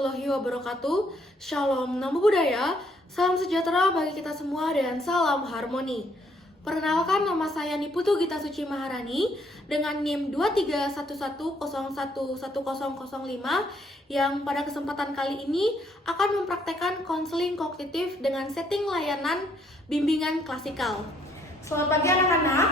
warahmatullahi wabarakatuh. Shalom, namo buddhaya, salam sejahtera bagi kita semua dan salam harmoni. Perkenalkan, nama saya Niputu Gita Suci Maharani dengan NIM 2311011005 yang pada kesempatan kali ini akan mempraktekkan konseling kognitif dengan setting layanan bimbingan klasikal. Selamat pagi anak-anak.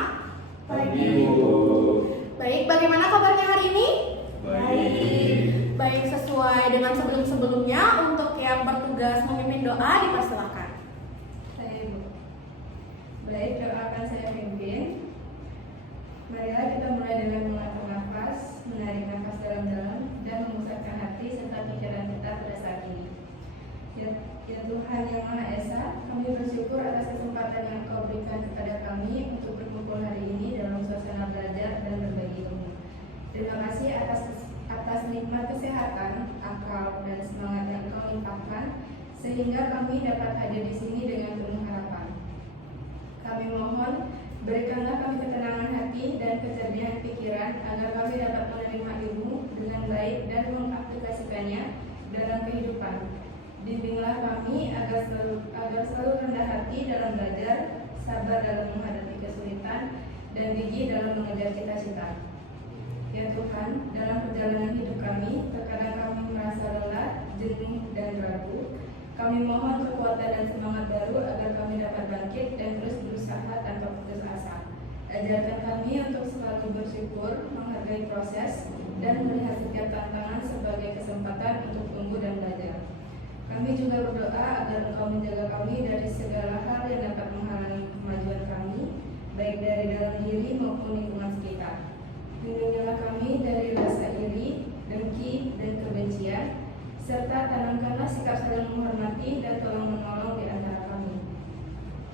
Pagi, Bu. Baik, bagaimana kabarnya hari ini? Baik. Baik, sesuai dengan sebelum-sebelumnya, untuk yang bertugas memimpin doa dipersilakan. Saya Ibu. Baik, doa akan saya pimpin. Marilah kita mulai dengan mengatur nafas, menarik nafas dalam-dalam, dan memusatkan hati serta pikiran kita pada saat ini. Ya Tuhan yang Maha Esa, kami bersyukur atas kesempatan yang Kau berikan kepada kami untuk berkumpul hari ini dalam suasana belajar dan berbagi ilmu. Terima kasih atas nikmat kesehatan, akal, dan semangat yang Kau limpahkan, sehingga kami dapat hadir di sini dengan penuh harapan. Kami mohon, berikanlah kami ketenangan hati dan kecerdian pikiran agar kami dapat menerima ilmu dengan baik dan mengaplikasikannya dalam kehidupan. Bimbinglah kami agar selalu rendah hati dalam belajar, sabar dalam menghadapi kesulitan, dan gigih dalam mengejar cita-cita. Ya Tuhan, dalam perjalanan hidup kami, terkadang kami merasa lelah, jenuh, dan ragu. Kami mohon kekuatan dan semangat baru agar kami dapat bangkit dan terus berusaha tanpa putus asa. Ajarkan kami untuk selalu bersyukur, menghargai proses, dan melihat setiap tantangan sebagai kesempatan untuk tumbuh dan belajar. Kami juga berdoa agar Engkau menjaga kami dari segala hal yang dapat menghalangi kemajuan kami, baik dari dalam diri maupun lingkungan sekitar. Lindungilah kami dari rasa iri, dengki, dan kebencian, serta tanamkanlah sikap saling menghormati dan tolong menolong di antara kami.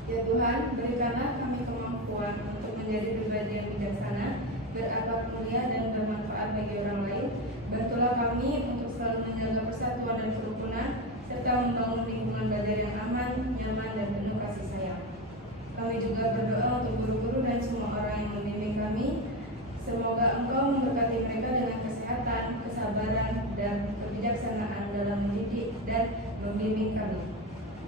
Ya Tuhan, berikanlah kami kemampuan untuk menjadi pribadi yang bijaksana, berakhlak mulia, dan bermanfaat bagi orang lain. Bantulah kami untuk selalu menjaga persatuan dan kerukunan, serta membangun lingkungan belajar yang aman, nyaman, dan penuh kasih sayang. Kami juga berdoa untuk guru-guru dan semua orang yang membimbing kami. Semoga Engkau memberkati mereka dengan kesehatan, kesabaran, dan kebijaksanaan dalam mendidik dan membimbing kami.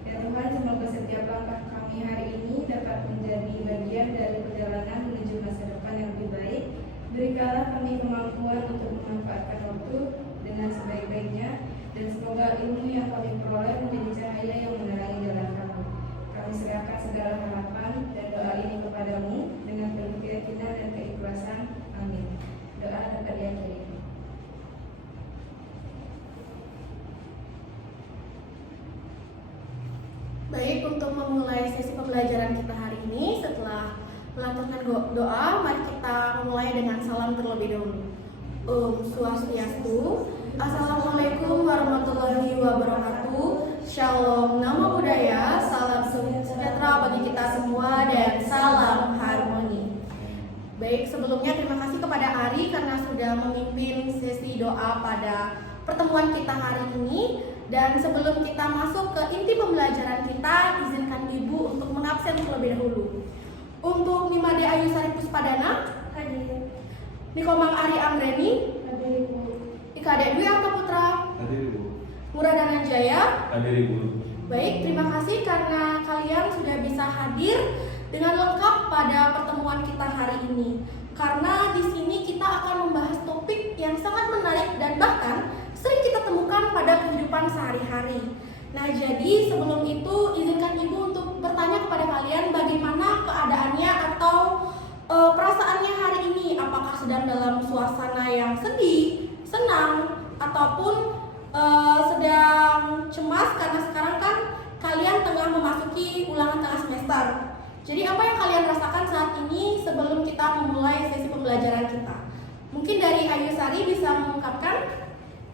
Ya Tuhan, semoga setiap langkah kami hari ini dapat menjadi bagian dari perjalanan menuju masa depan yang lebih baik. Berikanlah kami kemampuan untuk memanfaatkan waktu dengan sebaik-baiknya, dan semoga ilmu yang kami peroleh menjadi cahaya yang menerangi jalan kami. Kami serahkan segala harapan dan doa ini kepadamu dengan penuh keyakinan dan keikhlasan. Amin. Doa dapat diakhiri. Baik, untuk memulai sesi pembelajaran kita hari ini, setelah melantunkan doa, mari kita memulai dengan salam terlebih dahulu. Om Swastiastu. Assalamualaikum warahmatullahi wabarakatuh. Shalom, namo buddhaya, salam sejahtera bagi kita semua, dan salam harmoni. Baik, sebelumnya terima kasih kepada Ari karena sudah memimpin sesi doa pada pertemuan kita hari ini. Dan sebelum kita masuk ke inti pembelajaran kita, izinkan Ibu untuk mengabsen terlebih dahulu. Untuk Nimade Ayu Sari Puspadana, Hadir. Nikomang Ari Amreni, Hadir Ibu. Ikade Dwi Arta Putra, Hadir Ibu. Murah Dananjaya. Hadir Ibu. Baik, terima kasih karena kalian sudah bisa hadir dengan lengkap pada pertemuan kita hari ini. Karena di sini kita akan membahas topik yang sangat menarik dan bahkan sering kita temukan pada kehidupan sehari-hari. Nah, jadi sebelum itu izinkan Ibu untuk bertanya kepada kalian bagaimana keadaannya atau perasaannya hari ini. Apakah sedang dalam suasana yang sedih, senang, ataupun sedang cemas karena sekarang kan kalian tengah memasuki ulangan tengah semester. Jadi apa yang kalian rasakan saat ini sebelum kita memulai sesi pembelajaran kita? Mungkin dari Ayu Sari bisa mengungkapkan.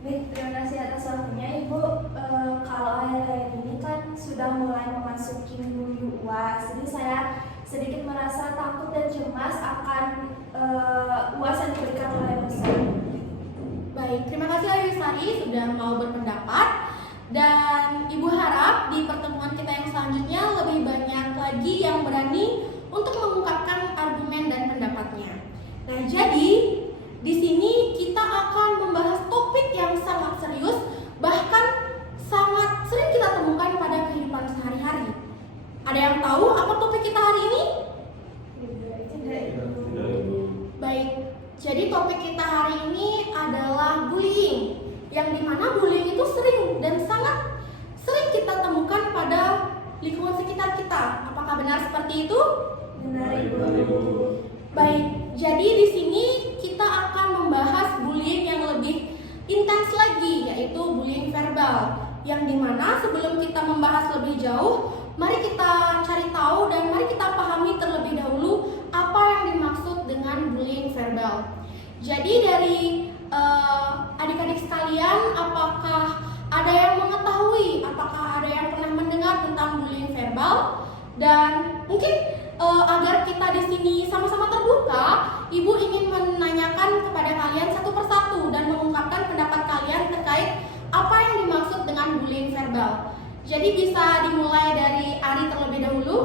Baik, terima kasih atas waktunya Ibu. Kalau akhir-akhir ini kan sudah mulai memasuki minggu UAS, jadi saya sedikit merasa takut dan cemas akan UAS yang diberikan oleh dosen. Baik, terima kasih Ayu Sari sudah mau berpendapat. Dan Ibu harap di pertemuan kita yang selanjutnya lebih banyak lagi yang berani untuk mengungkapkan argumen dan pendapatnya. Nah, jadi di sini kita akan membahas topik yang sangat serius, bahkan yang tahu apa topik kita hari ini? Tidak, Ibu. Baik, jadi topik kita hari ini adalah bullying, yang dimana bullying itu sering dan sangat sering kita temukan pada lingkungan sekitar kita. Apakah benar seperti itu? Benar, Ibu. Baik, jadi di sini kita akan membahas bullying yang lebih intens lagi, yaitu bullying verbal. Yang dimana sebelum kita membahas lebih jauh, mari kita cari tahu dan mari kita pahami terlebih dahulu apa yang dimaksud dengan bullying verbal. Jadi dari adik-adik sekalian, apakah ada yang mengetahui, apakah ada yang pernah mendengar tentang bullying verbal? Dan mungkin agar kita di sini sama-sama terbuka, Ibu ingin menanyakan kepada kalian satu persatu dan mengungkapkan pendapat kalian terkait apa yang dimaksud dengan bullying verbal. Jadi bisa dimulai dari Ari terlebih dahulu.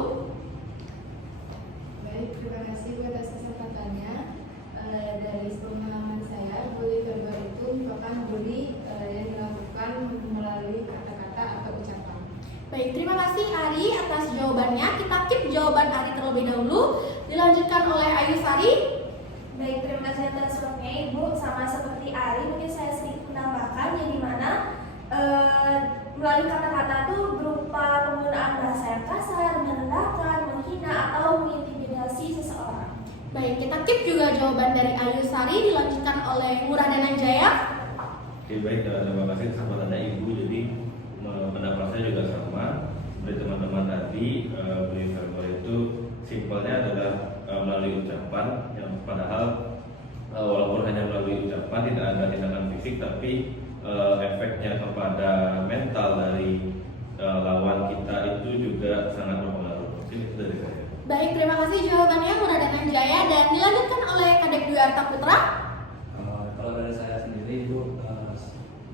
Baik, terima kasih atas kesempatannya. Dari pengalaman saya, bully verbal itu merupakan bully yang dilakukan melalui kata-kata atau ucapan. Baik, terima kasih Ari atas jawabannya. Kita keep jawaban Ari terlebih dahulu. Dilanjutkan oleh Ayu Sari. Baik, terima kasih atas waktunya Ibu. Sama seperti Ari, mungkin saya sedikit menambahkan yang dimana melalui kata-kata itu berupa penggunaan bahasa yang kasar, merendahkan, menghina, atau mengintimidasi seseorang. Baik, kita keep juga jawaban dari Ayu Sari. Dilanjutkan oleh Murah Dananjaya. Oke, baik, terima kasih kesempatannya Ibu. Jadi pendapat saya juga sama seperti teman-teman tadi. Bullying verbal itu simpelnya adalah melalui ucapan, yang padahal walaupun hanya melalui ucapan tidak ada tindakan fisik, tapi efeknya kepada mental dari lawan kita itu juga sangat berpengaruh. Mungkin itu dari saya. Baik, terima kasih jawabannya Murah Dananjaya. Dan dilanjutkan oleh Kadek Dwi Arta Putra. Kalau dari saya sendiri itu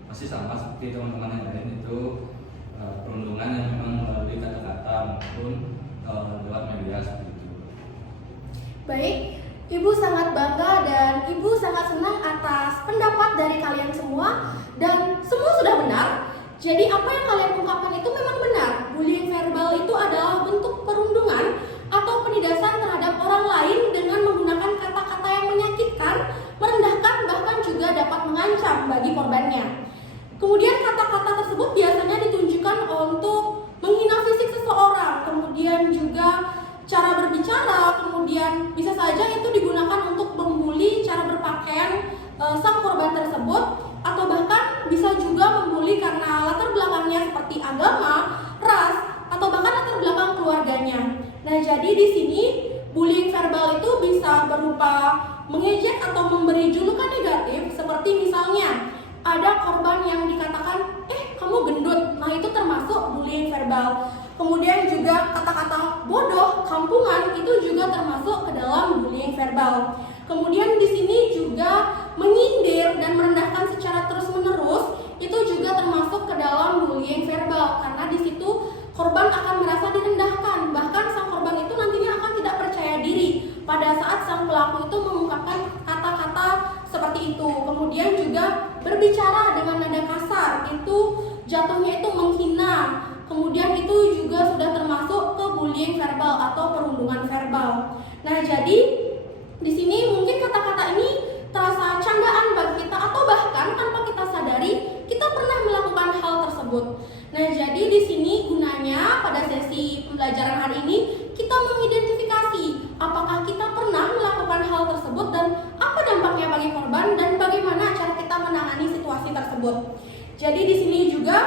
masih sama seperti teman-teman yang lain, itu perundungan yang memang melalui kata-kata maupun lewat media seperti itu. Baik, Ibu sangat bangga dan Ibu sangat senang atas pendapat dari kalian semua. Dan semua sudah benar. Jadi apa yang kalian ungkapkan itu memang benar. Bullying verbal itu adalah bentuk perundungan atau penindasan terhadap orang lain dengan menggunakan kata-kata yang menyakitkan, merendahkan, bahkan juga dapat mengancam bagi korbannya. Kemudian kata-kata tersebut biasanya ditunjukkan untuk menghina fisik seseorang, kemudian juga cara berbicara, kemudian bisa saja itu digunakan untuk membuli cara berpakaian sang korban tersebut, atau bahkan bisa juga membuli karena latar belakangnya seperti agama, ras, atau bahkan latar belakang keluarganya. Nah, jadi di sini bullying verbal itu bisa berupa mengejek atau memberi julukan negatif, seperti misalnya ada korban yang dikatakan, kamu gendut. Nah, itu termasuk bullying verbal. Kemudian juga kata-kata bodoh, kampungan itu juga termasuk ke dalam bullying verbal. Kemudian di sini juga menyindir dan merendahkan secara terus-menerus itu juga termasuk ke dalam bullying verbal, karena di situ korban akan merasa direndahkan. Bahkan sang korban itu nantinya akan tidak percaya diri pada saat sang pelaku itu mengungkapkan kata-kata seperti itu. Kemudian juga berbicara dengan nada kasar, itu jatuhnya itu menghina. Kemudian itu juga sudah termasuk ke bullying verbal atau perundungan verbal. Nah, jadi di sini mungkin kata-kata ini terasa candaan bagi kita, atau bahkan tanpa kita sadari kita pernah melakukan hal tersebut. Nah, jadi di sini gunanya pada sesi pembelajaran hari ini kita mengidentifikasi apakah kita pernah melakukan hal tersebut dan apa dampaknya bagi korban dan bagaimana cara kita menangani situasi tersebut. Jadi di sini juga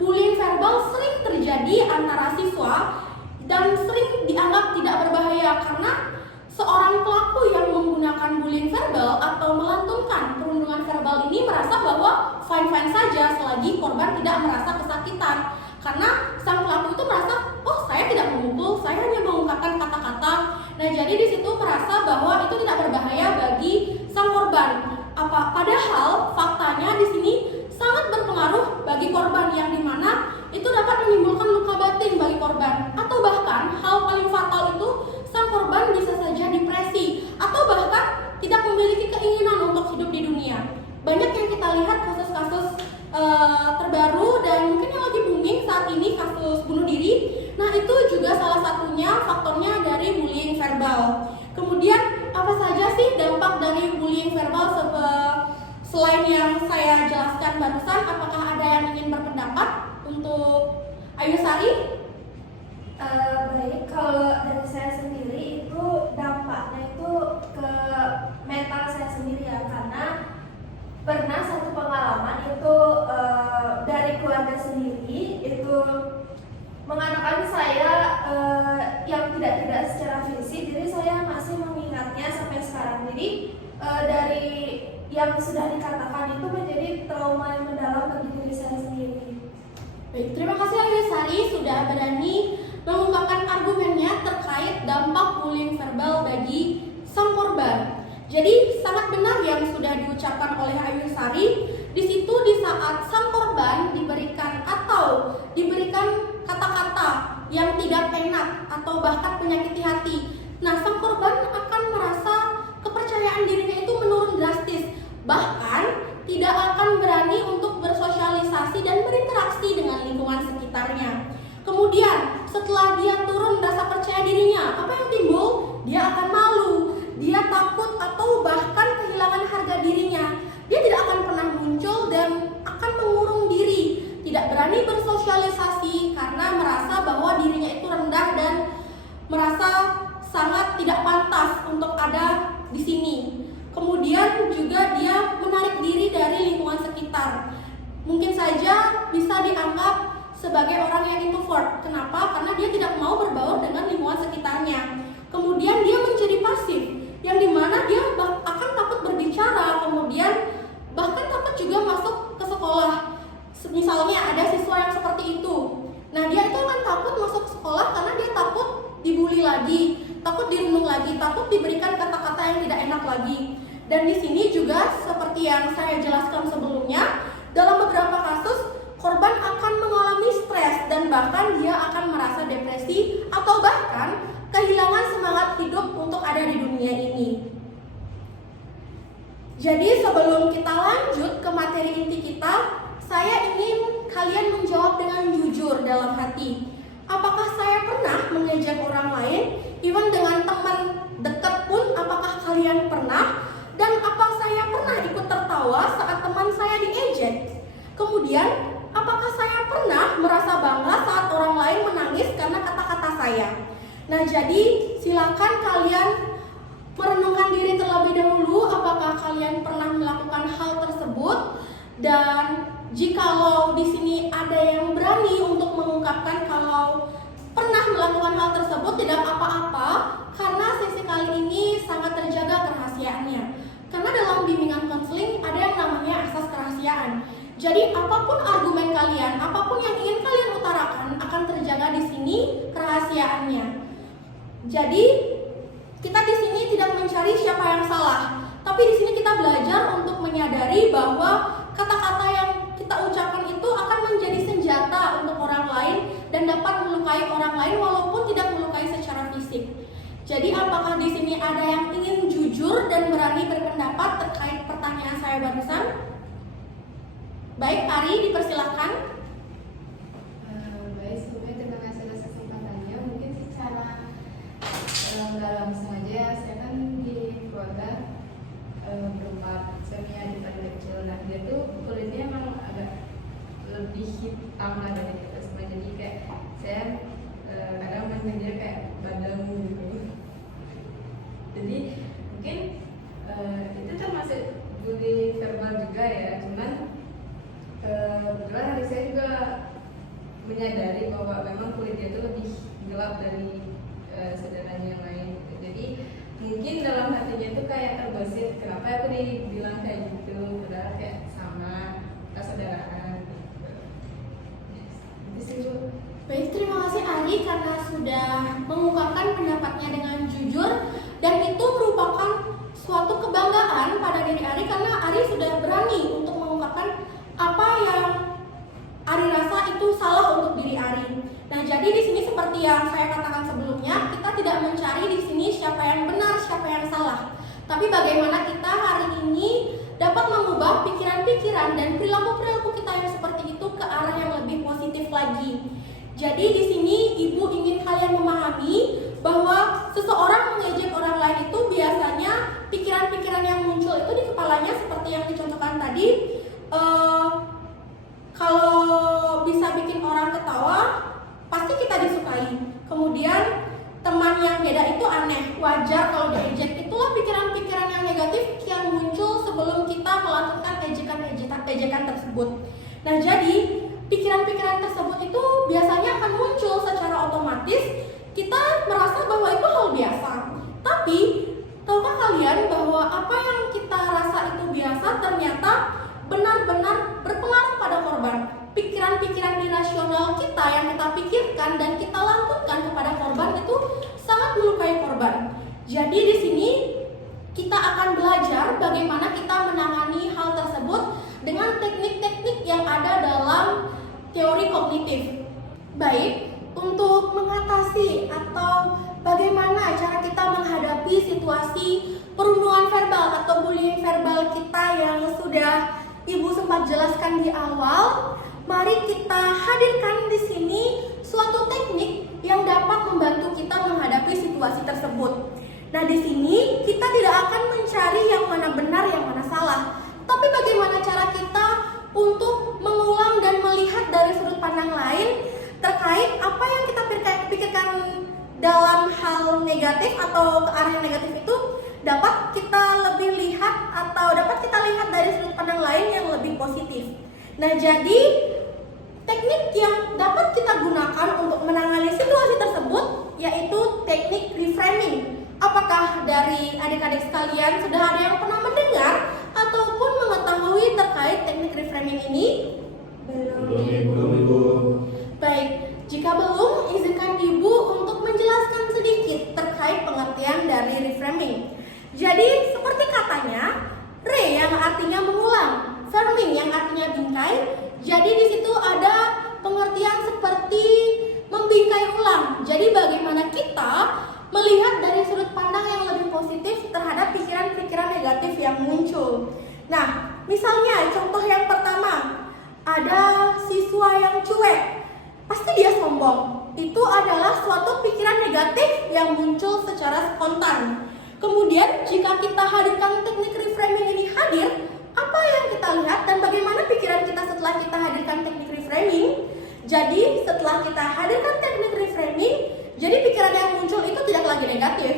bullying verbal sering terjadi antara siswa dan sering dianggap tidak berbahaya karena seorang pelaku yang menggunakan bullying verbal atau melantunkan perundungan verbal ini merasa bahwa fine-fine saja selagi korban tidak merasa kesakitan. Karena sang pelaku itu merasa, saya tidak memukul, saya hanya mengungkapkan kata-kata. Nah, jadi di situ merasa bahwa itu tidak berbahaya bagi sang korban. Padahal faktanya di sini sangat berpengaruh bagi korban, yang dimana itu dapat menimbulkan luka batin bagi korban, atau bahkan hal paling fatal itu sang korban bisa saja depresi atau bahkan tidak memiliki keinginan untuk hidup di dunia. Banyak yang kita lihat kasus-kasus terbaru dan mungkin yang lagi booming saat ini, kasus bunuh diri. Nah, itu juga salah satunya satunya faktornya dari bullying verbal. Kemudian apa saja sih dampak dari bullying verbal selain yang saya jelaskan barusan? Apakah ada yang ingin berpendapat untuk Ayu Sari? Baik, kalau dari saya sendiri itu dampaknya itu ke mental saya sendiri ya, karena pernah satu pengalaman itu dari keluarga sendiri itu mengatakan saya yang tidak secara fisik, jadi saya masih mengingatnya sampai sekarang. Jadi dari yang sudah dikatakan itu menjadi trauma yang mendalam bagi diri saya sendiri. Baik, terima kasih Ayu Sari sudah berani mengungkapkan argumennya terkait dampak bullying verbal bagi sang korban. Jadi sangat benar yang sudah diucapkan oleh Ayu Sari. Di situ di saat sang korban diberikan kata-kata yang tidak enak atau bahkan menyakiti hati. Nah, sang korban akan merasa kepercayaan dirinya itu menurun drastis. Bahkan tidak akan berani untuk bersosialisasi dan berinteraksi dengan lingkungan sekitarnya. Kemudian setelah dia turun rasa percaya dirinya, apa yang timbul? Dia akan malu, dia takut atau bahkan kehilangan harga dirinya. Dia tidak akan pernah muncul dan akan mengurung diri, tidak berani bersosialisasi karena merasa bahwa dirinya itu rendah dan merasa sangat tidak pantas untuk ada di sini. Kemudian juga dia menarik diri dari lingkungan sekitar. Mungkin saja bisa dianggap sebagai orang yang introvert. Kenapa? Karena dia tidak mau berbaur dengan lingkungan sekitarnya. Kemudian dia menjadi pasif, yang dimana dia akan takut berbicara, kemudian bahkan takut juga masuk ke sekolah. Misalnya ada siswa yang seperti itu. Nah, dia itu akan takut masuk ke sekolah karena dia takut dibully lagi, takut dirundung lagi, takut diberikan kata-kata yang tidak enak lagi. Dan di sini juga seperti yang saya jelaskan sebelumnya, dalam beberapa kasus korban akan mengalami stres dan bahkan dia akan merasa depresi atau bahkan kehilangan semangat hidup untuk ada di dunia ini. Jadi sebelum kita lanjut ke materi inti kita, saya ingin kalian menjawab dengan jujur dalam hati. Apakah saya pernah mengejek orang lain? Even dengan teman dekat pun, apakah kalian pernah? Dan apa saya pernah ikut tertawa saat teman saya diejek? Kemudian, apakah saya pernah merasa bangga saat orang lain menangis karena kata-kata saya? Nah, jadi silakan kalian merenungkan diri terlebih dahulu apakah kalian pernah melakukan hal tersebut, dan jikalau di sini ada yang berani untuk mengungkapkan kalau pernah melakukan hal tersebut, tidak apa-apa karena sesi kali ini sangat terjaga kerahasiaannya. Karena dalam bimbingan konseling ada yang namanya asas kerahasiaan. Jadi apapun argumen kalian, apapun yang ingin kalian utarakan akan terjaga di sini kerahasiaannya. Jadi kita di sini tidak mencari siapa yang salah, tapi di sini kita belajar untuk menyadari bahwa kata-kata yang kita ucapkan itu akan menjadi senjata untuk orang lain dan dapat melukai orang lain walaupun tidak melukai secara fisik. Jadi apakah di sini ada yang ingin jujur dan berani berpendapat terkait pertanyaan saya barusan? Baik, Ari, dipersilakan. Baik, sebelumnya terima kasih atas kesempatannya. Mungkin secara nggak langsung aja, saya kan di keluarga berempat, saya punya adik paling kecil. Nah, dia tuh kulitnya emang agak lebih hitam lah dari kita semua. Jadi kayak saya kadang manggil dia kayak badan gitu. Jadi mungkin itu termasuk bully verbal juga ya. Cuman kebetulan hari saya juga menyadari bahwa memang kulit dia itu lebih gelap dari saudaranya yang lain. Jadi mungkin dalam hatinya itu kayak terbesit, kenapa aku dibilang kayak gitu, padahal kayak sama persaudaraan. Itu sih Bu. Baik, terima kasih Ari karena sudah mengungkapkan pendapatnya dengan jujur, dan itu merupakan suatu kebanggaan pada diri Ari karena Ari sudah berani untuk mengungkapkan apa yang Ari rasa itu salah untuk diri Ari. Nah, jadi di sini seperti yang saya katakan sebelumnya, kita tidak mencari di sini siapa yang benar, siapa yang salah. Tapi bagaimana kita hari ini dapat mengubah pikiran-pikiran dan perilaku-perilaku kita yang seperti itu ke arah yang lebih positif lagi. Jadi di sini ibu ingin kalian memahami bahwa seseorang mengejek orang lain itu biasanya pikiran-pikiran yang muncul itu di kepalanya seperti yang dicontohkan tadi. Kalau bisa bikin orang ketawa, pasti kita disukai. Kemudian teman yang beda itu aneh, wajar kalau diejek. Itulah pikiran-pikiran yang negatif yang muncul sebelum kita melakukan ejekan tersebut. Nah, jadi pikiran-pikiran tersebut itu biasanya akan muncul secara otomatis. Kita merasa bahwa itu hal biasa. Tapi, tahukah kalian bahwa apa yang kita rasa itu biasa ternyata benar-benar berpengaruh pada korban. Pikiran-pikiran irasional kita yang kita pikirkan dan kita lantunkan kepada korban itu sangat melukai korban. Jadi di sini kita akan belajar bagaimana kita menangani hal tersebut dengan teknik-teknik yang ada dalam teori kognitif. Baik, untuk mengatasi atau bagaimana cara kita menghadapi situasi perundungan verbal atau bullying verbal kita yang sudah Ibu sempat jelaskan di awal, mari kita hadirkan di sini suatu teknik yang dapat membantu kita menghadapi situasi tersebut. Nah, di sini kita tidak akan mencari yang mana benar, yang mana salah, tapi bagaimana cara kita untuk mengulang dan melihat dari sudut pandang lain terkait apa yang kita pikirkan dalam hal negatif atau ke arah yang negatif itu dapat kita lebih lihat atau dapat kita lihat dari sudut pandang lain yang lebih positif. Nah, jadi teknik yang dapat kita gunakan untuk menangani situasi tersebut yaitu teknik reframing. Apakah dari adik-adik sekalian sudah ada yang pernah mendengar ataupun mengetahui terkait teknik reframing ini? Belum, Ibu. Baik, jika belum, izinkan Ibu untuk menjelaskan sedikit terkait pengertian dari reframing. Jadi, seperti katanya, re yang artinya mengulang, framing yang artinya bingkai. Jadi di situ ada pengertian seperti membingkai ulang. Jadi bagaimana kita melihat dari sudut pandang yang lebih positif terhadap pikiran-pikiran negatif yang muncul. Nah, misalnya contoh yang pertama, ada siswa yang cuek, pasti dia sombong. Itu adalah suatu pikiran negatif yang muncul secara spontan. Kemudian jika kita hadirkan teknik reframing ini hadir, apa yang kita lihat dan bagaimana pikiran kita setelah kita hadirkan teknik reframing? Jadi setelah kita hadirkan teknik reframing, jadi pikiran yang muncul itu tidak lagi negatif,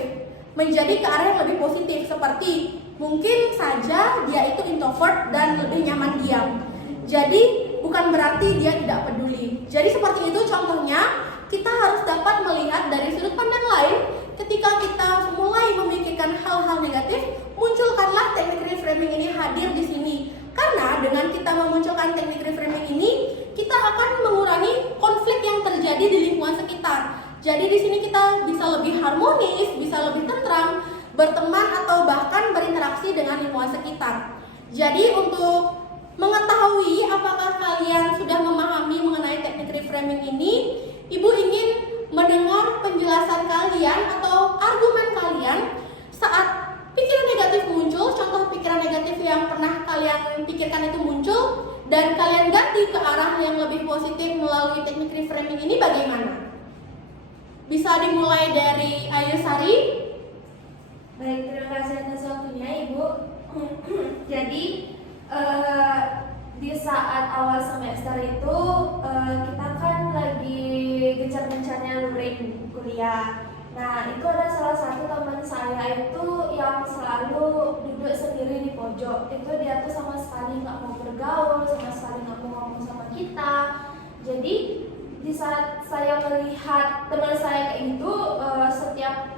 menjadi ke arah yang lebih positif, seperti mungkin saja dia itu introvert dan lebih nyaman diam. Jadi bukan berarti dia tidak peduli. Jadi seperti itu contohnya, kita harus dapat melihat dari sudut pandang lain. Ketika kita mulai memikirkan hal-hal negatif, munculkanlah teknik reframing ini hadir di sini. Karena dengan kita memunculkan teknik reframing ini, kita akan mengurangi konflik yang terjadi di lingkungan sekitar. Jadi di sini kita bisa lebih harmonis, bisa lebih tentram, berteman atau bahkan berinteraksi dengan lingkungan sekitar. Jadi untuk mengetahui apakah kalian sudah memahami mengenai teknik reframing ini, Ibu ingin mendengar penjelasan kalian atau argumen kalian saat pikiran negatif muncul, contoh pikiran negatif yang pernah kalian pikirkan itu muncul, dan kalian ganti ke arah yang lebih positif melalui teknik reframing ini bagaimana? Bisa dimulai dari Ayu Sari. Baik, terima kasih atas waktunya Ibu. Jadi di saat awal semester itu kita kan lagi gencar-gencarnya luring kuliah. Nah, itu ada salah satu teman saya itu yang selalu duduk sendiri di pojok. Itu dia tuh sama sekali nggak mau bergaul, sama sekali nggak mau ngomong sama kita. Jadi di saat saya melihat teman saya kayak gitu, setiap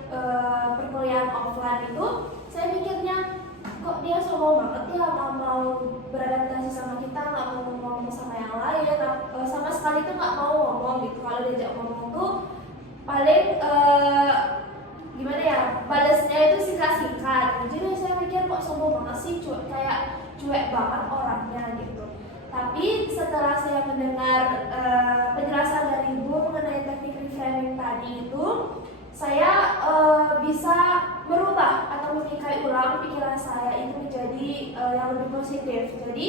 perkuliahan offline itu, saya mikirnya kok dia sombong banget ya, nggak mau beradaptasi sama kita, nggak mau ngomong sama yang lain, sama sekali tuh nggak mau ngomong gitu. Kalau diajak ngomong tuh paling gimana ya, balasnya itu singkat-singkat. Jadi saya mikir kok sombong banget sih, kayak cuek banget orangnya gitu. Tapi setelah saya mendengar penjelasan dari Ibu mengenai teknik reframing tadi itu, saya bisa merubah atau membingkai ulang pikiran saya itu menjadi yang lebih positif. Jadi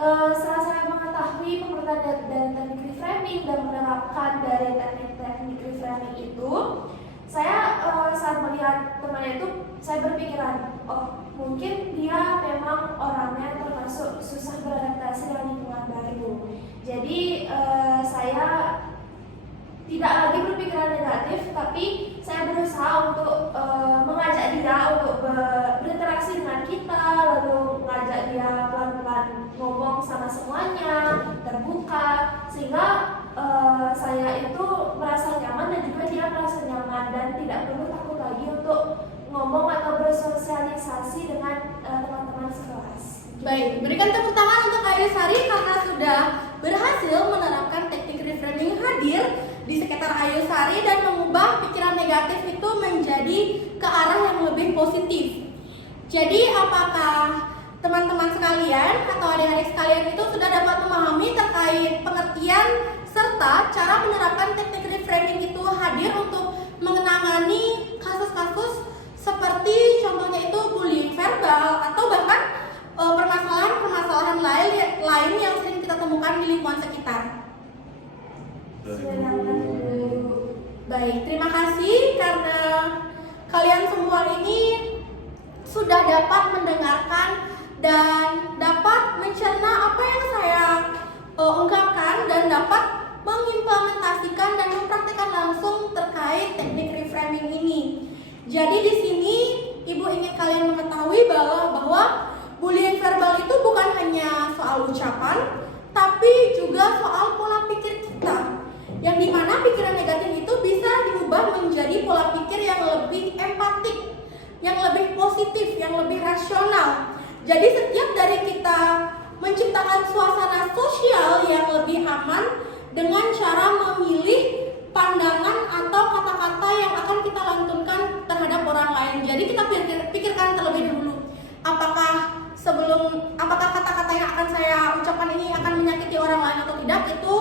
setelah saya mengetahui pengertian dari teknik reframing dan menerapkan dari teknik reframing itu, saya saat melihat temannya itu, saya berpikiran, oh mungkin dia memang orangnya termasuk susah beradaptasi dengan lingkungan baru. Jadi saya tidak lagi berpikiran negatif, tapi saya berusaha untuk mengajak dia untuk berinteraksi dengan kita, lalu mengajak dia pelan-pelan ngomong sama semuanya, terbuka, sehingga saya itu merasa nyaman dan juga dia merasa nyaman dan tidak perlu takut lagi untuk ngomong atau bersosialisasi dengan teman-teman sekelas. Baik, berikan tepuk tangan untuk Ayu Sari karena sudah berhasil menerapkan teknik reframing hadir di sekitar Ayu Sari dan mengubah pikiran negatif itu menjadi ke arah yang lebih positif. Jadi apakah teman-teman sekalian atau adik-adik sekalian itu sudah dapat memahami terkait pengertian serta cara menerapkan teknik reframing itu hadir untuk mengenangani kasus-kasus seperti contohnya itu bullying verbal atau bahkan permasalahan-permasalahan lain yang sering kita temukan di lingkungan sekitar. Silakan Bu. Baik, terima kasih karena kalian semua ini sudah dapat mendengarkan dan dapat mencerna apa yang saya ungkapkan dan dapat mengimplementasikan dan mempraktikkan langsung terkait teknik reframing ini. Jadi di sini Ibu ingin kalian mengetahui bahwa bullying verbal itu bukan hanya soal ucapan, tapi juga soal pola pikir kita. Yang dimana pikiran negatif itu bisa diubah menjadi pola pikir yang lebih empatik, yang lebih positif, yang lebih rasional. Jadi setiap dari kita menciptakan suasana sosial yang lebih aman dengan cara memilih pandangan atau kata-kata yang akan kita lantunkan terhadap orang lain. Jadi kita pikirkan terlebih dulu, apakah kata-kata yang akan saya ucapkan ini akan menyakiti orang lain atau tidak. Itu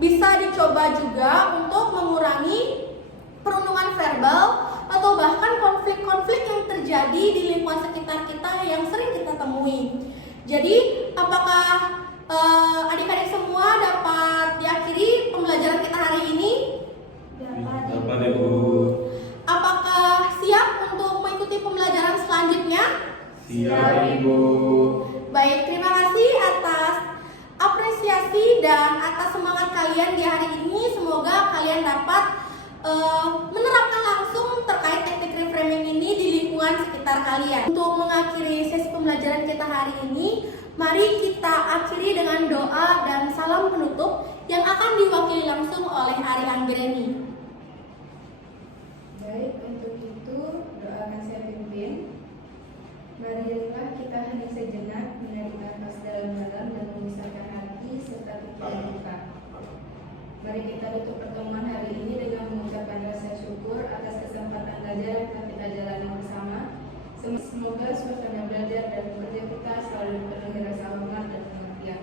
bisa dicoba juga untuk mengurangi perundungan verbal atau bahkan konflik-konflik yang terjadi di lingkungan sekitar kita yang sering kita temui. Jadi apakah adik-adik semua dapat diakhiri pembelajaran kita hari ini? Dapat Ibu. Apakah siap untuk mengikuti pembelajaran selanjutnya? Siap Ibu. Baik, terima kasih atas apresiasi dan atas semangat kalian di hari ini. Semoga kalian dapat menerapkan langsung terkait teknik reframing ini di lingkungan sekitar kalian. Untuk mengakhiri sesi pembelajaran kita hari ini, mari kita akhiri dengan doa dan salam penutup yang akan diwakili langsung oleh Ari Anggreni. Baik, untuk itu doa akan saya pimpin. Marilah kita hening sejenak, menarik nafas dalam-dalam dan memusatkan hati serta pikiran kita. Mari kita tutup pertemuan hari ini dengan mengucapkan rasa syukur atas kesempatan belajar yang telah kita jalani bersama. Semoga suasana belajar dan bekerja kita selalu dipenuhi rasa hormat dan pengertian.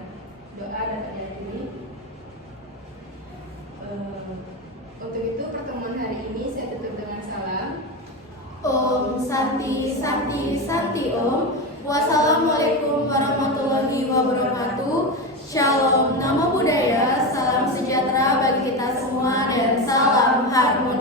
Doa dapat diakhiri. Untuk itu pertemuan hari ini saya tutup dengan salam. Om Santi Santi Santi Om. Wassalamualaikum warahmatullahi wabarakatuh. Shalom, namo buddhaya, salam sejahtera bagi kita semua dan salam harmoni.